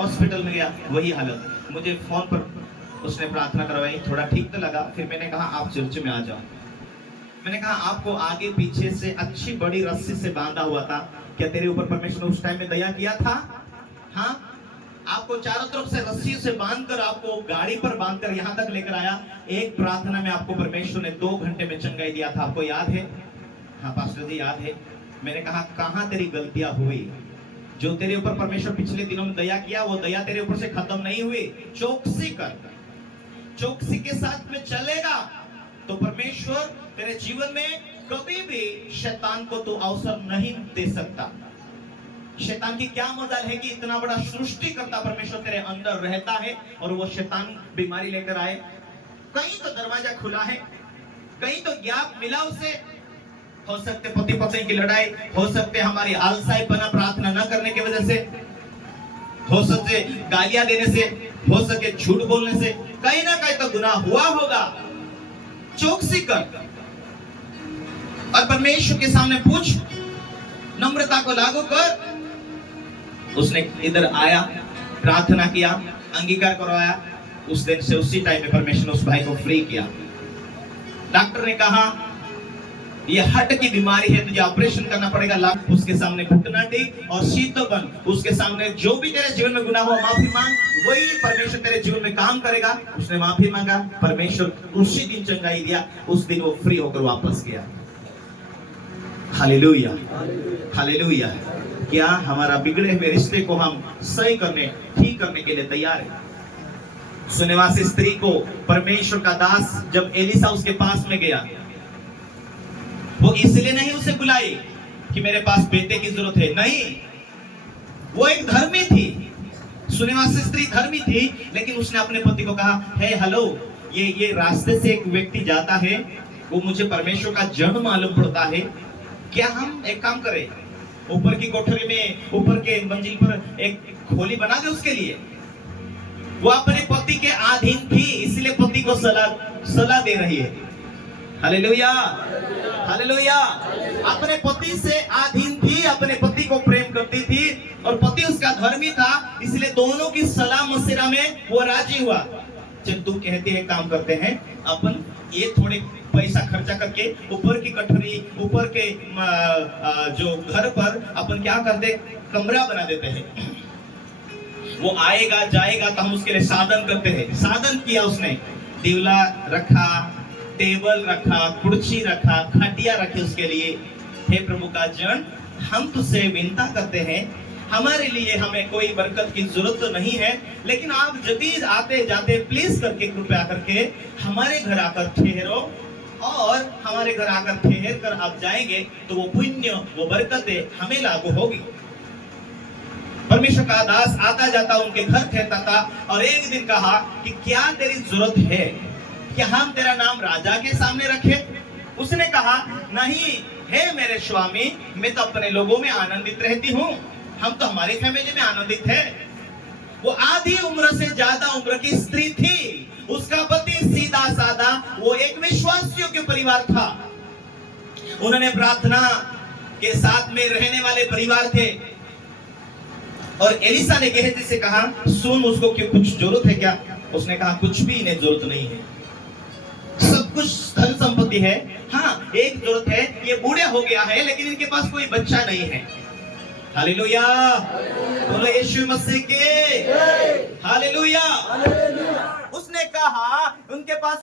Hospital में गया, वही हालत। मुझे फोन पर उसने प्रार्थना करवाई, थोड़ा ठीक तो लगा। फिर मैंने कहा आप चर्च में आ जाओ। मैंने कहा आपको आगे पीछे से अच्छी बड़ी रस्सी से बांधा हुआ था, क्या तेरे ऊपर परमेश्वर ने उस टाइम में दया किया था? हाँ, आपको चारों तरफ से रस्सी से बांधकर आपको गाड़ी पर बांधकर यहाँ तक लेकर आया। एक प्रार्थना में आपको परमेश्वर ने 2 घंटे में चंगाई दिया था, आपको याद है? हाँ पास्टर जी याद है। मैंने कहा कहाँ तेरी गलतियां हुई? जो तेरे ऊपर परमेश्वर पिछले दिनों में दया किया, वो दया तेरे ऊपर से खत्म नहीं हुई। चौकसी कर, चौकसी के साथ में चलेगा तो परमेश्वर तेरे जीवन में कभी भी शैतान को तो अवसर नहीं दे सकता। शैतान की क्या मजाल है कि इतना बड़ा सृष्टिकर्ता परमेश्वर तेरे अंदर रहता है और वो शैतान बीमारी लेकर आए। कहीं तो दरवाजा खुला है, कहीं तो गैप मिला उसे। हो सकते पति पत्नी की लड़ाई, हो सकते हमारी आलसाईपना प्रार्थना न करने की वजह से, हो सकते गालियां देने से, हो सके झूठ बोलने से, कहीं ना कहीं तो गुनाह हुआ होगा। चौकसी कर और परमेश्वर के सामने पूछ, नम्रता को लागू कर। उसने इधर आया, प्रार्थना किया, अंगीकार करवाया। उस दिन से उसी टाइम में परमेश्वर ने उस भाई को फ्री किया। डॉक्टर ने कहा ये हार्ट की बीमारी है, तुझे ऑपरेशन करना पड़ेगा। लाख उसके सामने घुटना टेक और शीतो बन, उसके सामने जो भी तेरे जीवन में गुनाह हुआ माफी मांग, वही परमेश्वर तेरे जीवन में काम करेगा। उसने माफी मांगा, परमेश्वर उसी दिन चंगाई दिया। उस दिन वो फ्री होकर वापस गया। Hallelujah, hallelujah. क्या हमारा बिगड़े हुए रिश्ते को हम सही करने, ठीक करने के लिए तैयार है? सुनेवासी स्त्री को परमेश्वर का दास जब एलिसा उसके पास में गया, वो इसलिए नहीं उसे बुलाई कि मेरे पास बेटे की जरूरत है, नहीं। वो एक धर्मी थी, सुनेवासी स्त्री धर्मी थी, लेकिन उसने अपने पति को कहा, हे हेलो, ये रास्ते से एक व्यक्ति जाता है, वो मुझे परमेश्वर का जन मालूम पड़ता है। क्या हम एक काम करें, ऊपर की कोठरी में, ऊपर के मंजिल पर एक खोली बना दे उसके लिए। वो अपने पति के अधीन थी, इसलिए पति को सलाह दे रही है। Hallelujah, hallelujah. अपने पति से अधीन थी, अपने पति को प्रेम करती थी और पति उसका धर्मी था, इसलिए दोनों की सलाह मशवरा में वो राजी हुआ। चल तू कहते हैं काम करते हैं, अपन ये थोड़े पैसा खर्चा करके ऊपर की कठोरी, ऊपर के जो घर पर अपन क्या करते, कमरा बना देते हैं। वो आएगा जाएगा तो हम उसके लिए साधन करते हैं। साधन किया उसने, दिवला रखा, टेबल रखा, कुर्सी रखा, खटिया रखे उसके लिए। हे प्रभु का जन, हम तुझसे विनता करते हैं, हमारे लिए हमें कोई बरकत की जरूरत तो नहीं है, लेकिन आप जब भी आते जाते प्लीज करके, कृपया करके हमारे घर आकर ठहरो, और हमारे घर आकर ठहर कर आप जाएंगे तो वो पुण्य, वो बरकतें हमें लागू होगी। परमेश्वर का दास आता जाता उनके घर ठहरता था और एक दिन कहा कि क्या तेरी जरूरत है, क्या हम तेरा नाम राजा के सामने रखें? उसने कहा नहीं, हे मेरे स्वामी, मैं तो अपने लोगों में आनंदित रहती हूँ, हम तो हमारी फैमिली में आनंदित है। वो आधी उम्र से ज्यादा उम्र की स्त्री थी, उसका पति सीधा साधा, वो एक विश्वासियों के परिवार था। उन्होंने प्रार्थना के साथ में रहने वाले परिवार थे। और एलिसा ने गेहजी से कहा, सुन, उसको क्यों कुछ जरूरत है क्या? उसने कहा कुछ भी इन्हें जरूरत नहीं है, सब कुछ धन संपत्ति है। हाँ, एक जरूरत है, ये बूढ़े हो गया है लेकिन इनके पास कोई बच्चा नहीं है। हालेलुया, बोलो यीशु मसीह के हालेलुया। उसने कहा उनके पास